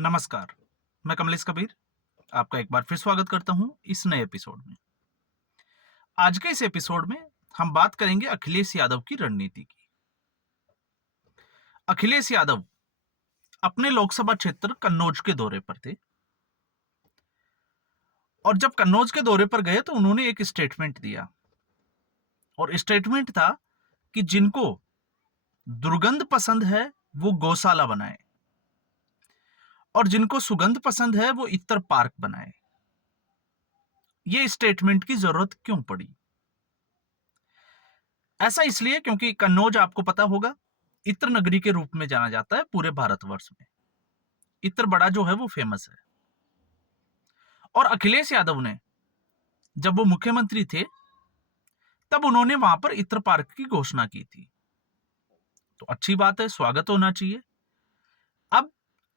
नमस्कार, मैं कमलेश कबीर आपका एक बार फिर स्वागत करता हूं इस नए एपिसोड में। आज के इस एपिसोड में हम बात करेंगे अखिलेश यादव की रणनीति की। अखिलेश यादव अपने लोकसभा क्षेत्र कन्नौज के दौरे पर थे और जब कन्नौज के दौरे पर गए तो उन्होंने एक स्टेटमेंट दिया और स्टेटमेंट था कि जिनको दुर्गंध पसंद है वो गौशाला बनाए और जिनको सुगंध पसंद है वो इत्र पार्क बनाए। ये स्टेटमेंट की जरूरत क्यों पड़ी? ऐसा इसलिए क्योंकि कन्नौज आपको पता होगा इत्र नगरी के रूप में जाना जाता है पूरे भारतवर्ष में। इत्र बड़ा जो है वो फेमस है और अखिलेश यादव ने जब वो मुख्यमंत्री थे तब उन्होंने वहां पर इत्र पार्क की घोषणा की थी। तो अच्छी बात है, स्वागत होना चाहिए। अब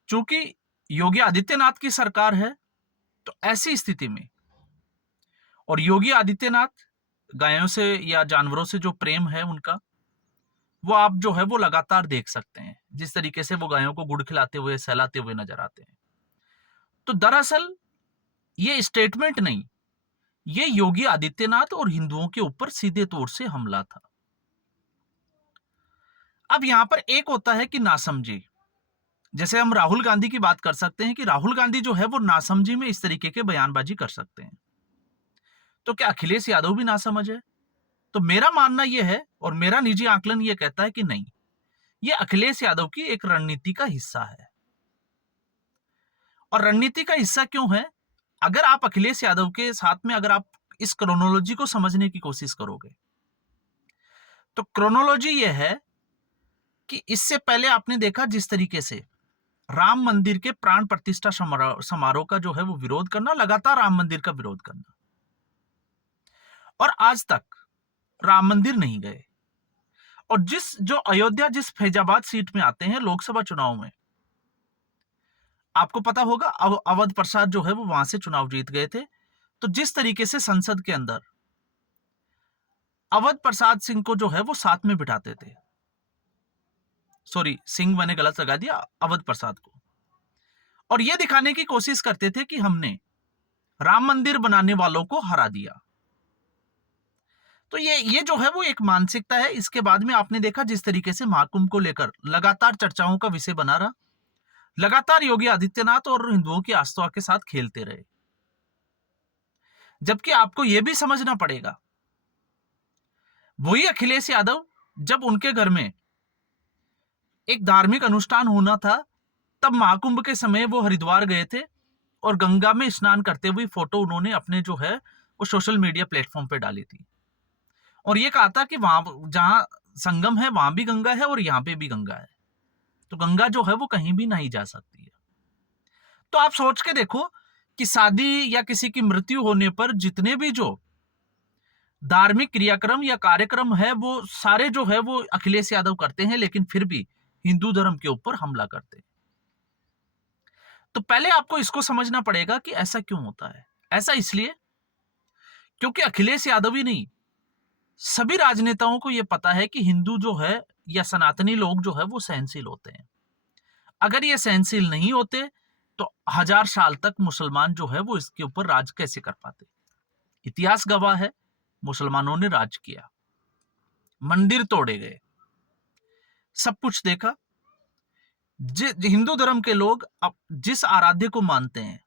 चूंकि योगी आदित्यनाथ की सरकार है तो ऐसी स्थिति में, और योगी आदित्यनाथ गायों से या जानवरों से जो प्रेम है उनका, वो आप जो है वो लगातार देख सकते हैं जिस तरीके से वो गायों को गुड़ खिलाते हुए सहलाते हुए नजर आते हैं। तो दरअसल ये स्टेटमेंट नहीं, ये योगी आदित्यनाथ और हिंदुओं के ऊपर सीधे तौर से हमला था। अब यहां पर एक होता है कि नासमझी, जैसे हम राहुल गांधी की बात कर सकते हैं कि राहुल गांधी जो है वो नासमझी में इस तरीके के बयानबाजी कर सकते हैं। तो क्या अखिलेश यादव भी नासमझ है? तो मेरा मानना यह है और मेरा निजी आकलन यह कहता है कि नहीं, यह अखिलेश यादव की एक रणनीति का हिस्सा है। और रणनीति का हिस्सा क्यों है? अगर आप अखिलेश यादव के साथ में अगर आप इस क्रोनोलॉजी को समझने की कोशिश करोगे तो क्रोनोलॉजी यह है कि इससे पहले आपने देखा जिस तरीके से राम मंदिर के प्राण प्रतिष्ठा समारोह का जो है वो विरोध करना, लगातार राम मंदिर का विरोध करना, और आज तक राम मंदिर नहीं गए। और जो अयोध्या जिस फैजाबाद सीट में आते हैं लोकसभा चुनाव में, आपको पता होगा अवध प्रसाद जो है वो वहां से चुनाव जीत गए थे। तो जिस तरीके से संसद के अंदर अवध प्रसाद सिंह को जो है वो साथ में बिठाते थे, सॉरी सिंह मैंने गलत लगा दिया, अवध प्रसाद को, और ये दिखाने की कोशिश करते थे कि हमने राम मंदिर बनाने वालों को हरा दिया। तो ये जो है वो एक मानसिकता है। इसके बाद में आपने देखा जिस तरीके से महाकुंभ को लेकर लगातार चर्चाओं का विषय बना रहा, लगातार योगी आदित्यनाथ और हिंदुओं की आस्था के साथ खेलते रहे। जबकि आपको यह भी समझना पड़ेगा, वही अखिलेश यादव जब उनके घर में एक धार्मिक अनुष्ठान होना था तब महाकुंभ के समय वो हरिद्वार गए थे और गंगा में स्नान करते हुए फोटो उन्होंने अपने जो है वो सोशल मीडिया प्लेटफॉर्म पे डाली थी और ये कहा था कि वहां जहां संगम है वहां भी गंगा है और यहां पे भी गंगा है, तो गंगा जो है वो कहीं भी नहीं जा सकती है। तो आप सोच के देखो कि शादी या किसी की मृत्यु होने पर जितने भी जो धार्मिक क्रियाक्रम या कार्यक्रम है वो सारे जो है वो अखिलेश यादव करते हैं, लेकिन फिर भी हिंदू धर्म के ऊपर हमला करते हैं। तो पहले आपको इसको समझना पड़ेगा कि ऐसा क्यों होता है। ऐसा इसलिए क्योंकि अखिलेश यादव ही नहीं, सभी राजनेताओं को यह पता है कि हिंदू जो है या सनातनी लोग जो है वो सहनशील होते हैं। अगर ये सहनशील नहीं होते तो 1000 साल तक मुसलमान जो है वो इसके ऊपर राज कैसे कर पाते? इतिहास गवाह है, मुसलमानों ने राज किया, मंदिर तोड़े गए, सब कुछ देखा। हिंदू धर्म के लोग अब जिस आराध्य को मानते हैं,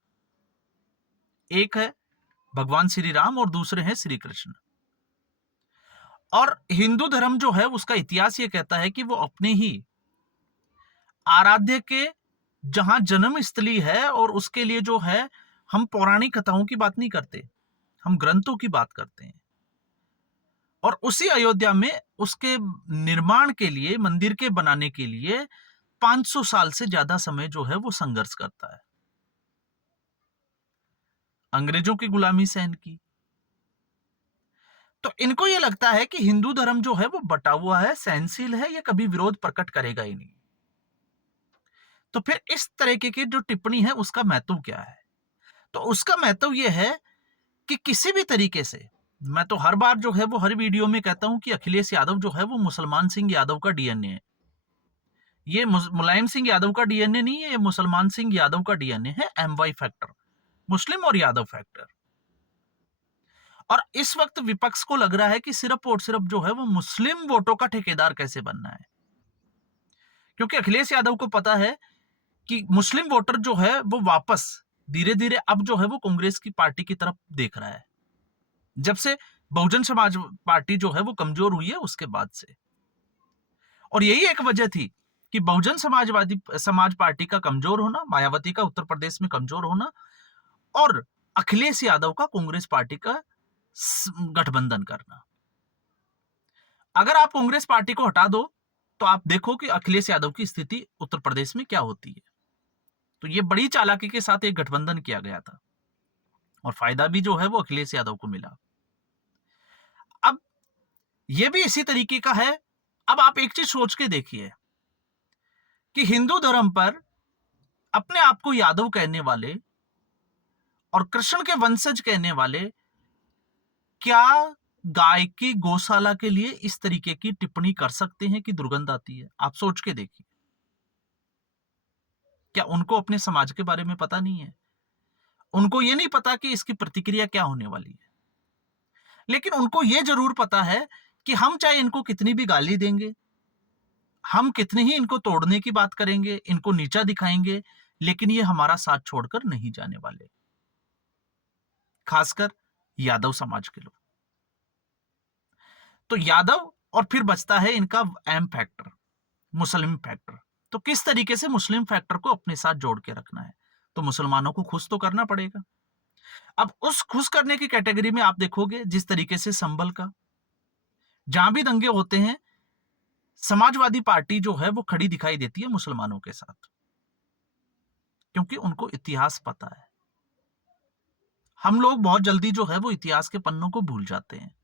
एक है भगवान श्री राम और दूसरे हैं श्री कृष्ण। और हिंदू धर्म जो है उसका इतिहास ये कहता है कि वो अपने ही आराध्य के जहां जन्म स्थली है और उसके लिए जो है हम पौराणिक कथाओं की बात नहीं करते, हम ग्रंथों की बात करते हैं। और उसी अयोध्या में उसके निर्माण के लिए, मंदिर के बनाने के लिए 500 साल से ज्यादा समय जो है वो संघर्ष करता है, अंग्रेजों की गुलामी सहन की। तो इनको ये लगता है कि हिंदू धर्म जो है वो बटा हुआ है, सहनशील है, ये कभी विरोध प्रकट करेगा ही नहीं। तो फिर इस तरीके की जो टिप्पणी है उसका महत्व क्या है? तो उसका महत्व यह है कि किसी भी तरीके से, मैं तो हर बार जो है वो हर वीडियो में कहता हूं कि अखिलेश यादव जो है वो मुसलमान सिंह यादव का डीएनए है। ये मुलायम सिंह यादव का डीएनए नहीं है, ये मुसलमान सिंह यादव का डीएनए है, एमवाई फैक्टर, मुस्लिम और यादव फैक्टर। और इस वक्त विपक्ष को लग रहा है कि सिर्फ और सिर्फ जो है वो मुस्लिम वोटों का ठेकेदार कैसे बनना है, क्योंकि अखिलेश यादव को पता है कि मुस्लिम वोटर जो है वो वापस धीरे धीरे अब जो है वो कांग्रेस की पार्टी की तरफ देख रहा है, जब से बहुजन समाज पार्टी जो है वो कमजोर हुई है उसके बाद से। और यही एक वजह थी कि बहुजन समाज पार्टी का कमजोर होना, मायावती का उत्तर प्रदेश में कमजोर होना, और अखिलेश यादव का कांग्रेस पार्टी का गठबंधन करना। अगर आप कांग्रेस पार्टी को हटा दो तो आप देखो कि अखिलेश यादव की स्थिति उत्तर प्रदेश में क्या होती है। तो ये बड़ी चालाकी के साथ एक गठबंधन किया गया था और फायदा भी जो है वो अखिलेश यादव को मिला। अब ये भी इसी तरीके का है। अब आप एक चीज सोच के देखिए कि हिंदू धर्म पर अपने आप को यादव कहने वाले और कृष्ण के वंशज कहने वाले क्या गाय की गौशाला के लिए इस तरीके की टिप्पणी कर सकते हैं कि दुर्गंध आती है? आप सोच के देखिए। क्या उनको अपने समाज के बारे में पता नहीं है? उनको यह नहीं पता कि इसकी प्रतिक्रिया क्या होने वाली है। लेकिन उनको यह जरूर पता है कि हम चाहे इनको कितनी भी गाली देंगे, हम कितनी ही इनको तोड़ने की बात करेंगे, इनको नीचा दिखाएंगे, लेकिन ये हमारा साथ छोड़कर नहीं जाने वाले, खासकर यादव समाज के लोग। तो यादव और फिर बचता है इनका एम फैक्टर, मुस्लिम फैक्टर। तो किस तरीके से मुस्लिम फैक्टर को अपने साथ जोड़ के रखना है? तो मुसलमानों को खुश तो करना पड़ेगा। अब उस खुश करने की कैटेगरी में आप देखोगे जिस तरीके से संभल का, जहां भी दंगे होते हैं समाजवादी पार्टी जो है वो खड़ी दिखाई देती है मुसलमानों के साथ, क्योंकि उनको इतिहास पता है। हम लोग बहुत जल्दी जो है वो इतिहास के पन्नों को भूल जाते हैं।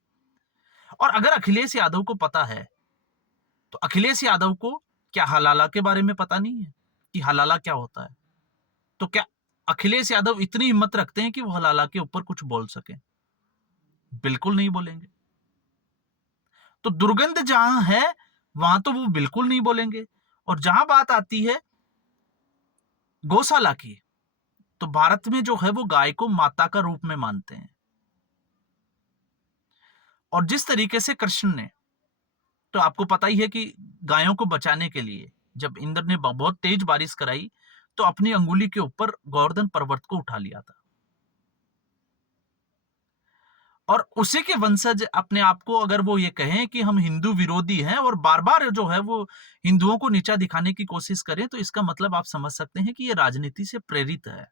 और अगर अखिलेश यादव को पता है तो अखिलेश यादव को क्या हलाला के बारे में पता नहीं है कि हलाला क्या होता है? तो क्या अखिलेश यादव इतनी हिम्मत रखते हैं कि वो हलाला के ऊपर कुछ बोल सके? बिल्कुल नहीं बोलेंगे। तो दुर्गंध जहां है वहां तो वो बिल्कुल नहीं बोलेंगे। और जहां बात आती है गौशाला की, तो भारत में जो है वो गाय को माता का रूप में मानते हैं। और जिस तरीके से कृष्ण ने, तो आपको पता ही है कि गायों को बचाने के लिए जब इंद्र ने बहुत तेज बारिश कराई तो अपनी अंगुली के ऊपर गोवर्धन पर्वत को उठा लिया था। और उसी के वंशज अपने आप को अगर वो ये कहें कि हम हिंदू विरोधी हैं और बार बार जो है वो हिंदुओं को नीचा दिखाने की कोशिश करें, तो इसका मतलब आप समझ सकते हैं कि ये राजनीति से प्रेरित है।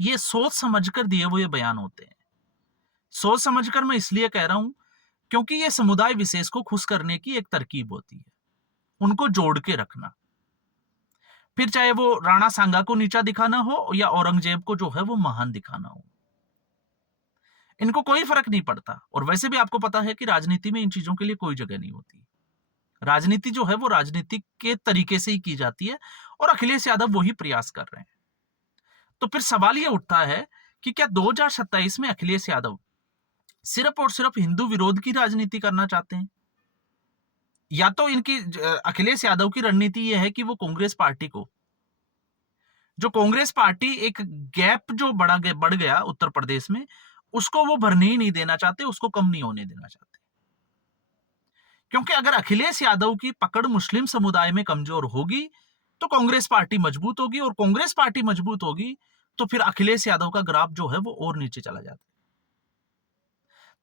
ये सोच समझकर दिए हुए बयान होते हैं। सोच समझकर मैं इसलिए कह रहा हूं क्योंकि ये समुदाय विशेष को खुश करने की एक तरकीब होती है, उनको जोड़ के रखना। फिर चाहे वो राणा सांगा को नीचा दिखाना हो या औरंगजेब को जो है वो महान दिखाना हो, इनको कोई फर्क नहीं पड़ता। और वैसे भी आपको पता है कि राजनीति में इन चीजों के लिए कोई जगह नहीं होती। राजनीति जो है वो राजनीति के तरीके से ही की जाती है और अखिलेश यादव वही प्रयास कर रहे हैं। तो फिर सवाल ये उठता है कि क्या 2027 में अखिलेश यादव सिर्फ और सिर्फ हिंदू विरोध की राजनीति करना चाहते हैं, या तो इनकी अखिलेश यादव की रणनीति यह है कि वो कांग्रेस पार्टी को, जो कांग्रेस पार्टी एक गैप जो बढ़ गया उत्तर प्रदेश में, उसको वो भरने ही नहीं देना चाहते, उसको कम नहीं होने देना चाहते। क्योंकि अगर अखिलेश यादव की पकड़ मुस्लिम समुदाय में कमजोर होगी तो कांग्रेस पार्टी मजबूत होगी, और कांग्रेस पार्टी मजबूत होगी तो फिर अखिलेश यादव का ग्राफ जो है वो और नीचे चला जाता है।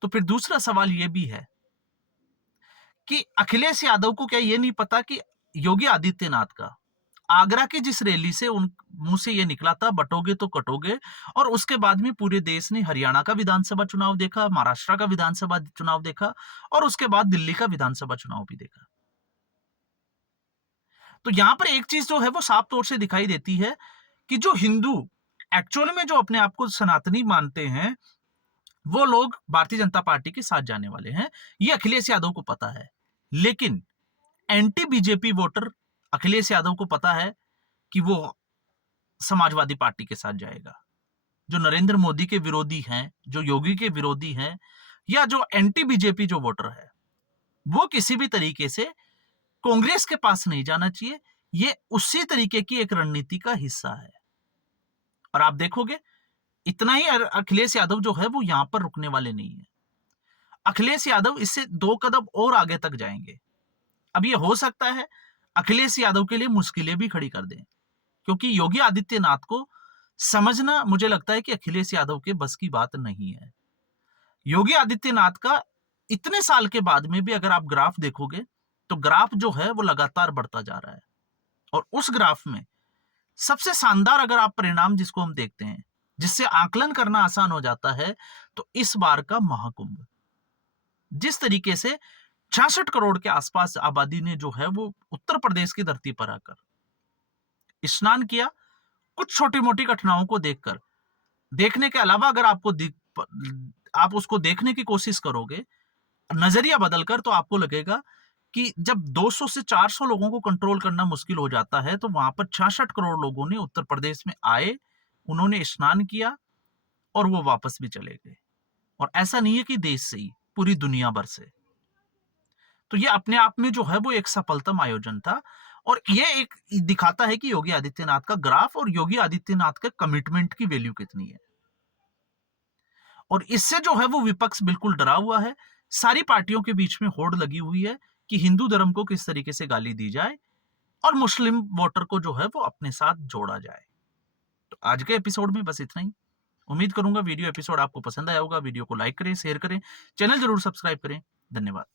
तो फिर दूसरा सवाल यह भी है कि अखिलेश यादव को क्या यह नहीं पता कि योगी आदित्यनाथ का आगरा की जिस रैली से उन मुंह से यह निकला था बटोगे तो कटोगे, और उसके बाद में पूरे देश ने हरियाणा का विधानसभा चुनाव देखा, महाराष्ट्र का विधानसभा चुनाव देखा, और उसके बाद दिल्ली का विधानसभा चुनाव भी देखा। तो यहां पर एक चीज जो है वो साफ तौर से दिखाई देती है कि जो हिंदू एक्चुअल में जो अपने आप को सनातनी मानते हैं वो लोग भारतीय जनता पार्टी के साथ जाने वाले हैं। ये अखिलेश यादव को पता है। लेकिन anti BJP voter Akhilesh Yadav को पता है कि वो समाजवादी पार्टी के साथ जाएगा। जो नरेंद्र मोदी के विरोधी हैं, जो योगी के विरोधी हैं, या जो एंटी बीजेपी जो वोटर है, वो किसी भी तरीके से कांग्रेस के पास नहीं जाना चाहिए। ये उसी तरीके की एक रणनीति का हिस्सा है। और आप देखोगे इतना ही अखिलेश यादव जो है वो यहां पर रुकने वाले नहीं है। अखिलेश यादव इससे 2 कदम और आगे तक जाएंगे। अब ये हो सकता है अखिलेश यादव के लिए मुश्किलें भी खड़ी कर दें, क्योंकि योगी आदित्यनाथ को समझना मुझे लगता है कि अखिलेश यादव के बस की बात नहीं है। योगी आदित्यनाथ का इतने साल के बाद में भी अगर आप ग्राफ देखोगे तो ग्राफ जो है वो लगातार बढ़ता जा रहा है। और उस ग्राफ में सबसे शानदार अगर आप परिणाम जिसको हम देखते हैं, जिससे आकलन करना आसान हो जाता है, तो इस बार का महाकुंभ, जिस तरीके से 66 करोड़ के आसपास आबादी ने जो है वो उत्तर प्रदेश की धरती पर आकर स्नान किया, कुछ छोटी मोटी घटनाओं को देखकर, देखने के अलावा अगर आप उसको देखने की कोशिश करोगे नजरिया बदलकर, तो आपको लगेगा कि जब 200 से 400 लोगों को कंट्रोल करना मुश्किल हो जाता है, तो वहां पर 66 करोड़ लोगों ने उत्तर प्रदेश में आए, उन्होंने स्नान किया और वो वापस भी चले गए। और ऐसा नहीं है कि देश से ही, पूरी दुनिया भर से। तो ये अपने आप में जो है वो एक सफलतम आयोजन था। और ये एक दिखाता है कि योगी आदित्यनाथ का ग्राफ और योगी आदित्यनाथ के कमिटमेंट की वैल्यू कितनी है। और इससे जो है वो विपक्ष बिल्कुल डरा हुआ है। सारी पार्टियों के बीच में होड़ लगी हुई है कि हिंदू धर्म को किस तरीके से गाली दी जाए और मुस्लिम वोटर को जो है वो अपने साथ जोड़ा जाए। तो आज के एपिसोड में बस इतना ही। उम्मीद करूंगा वीडियो एपिसोड आपको पसंद आया होगा। वीडियो को लाइक करें, शेयर करें, चैनल जरूर सब्सक्राइब करें। धन्यवाद।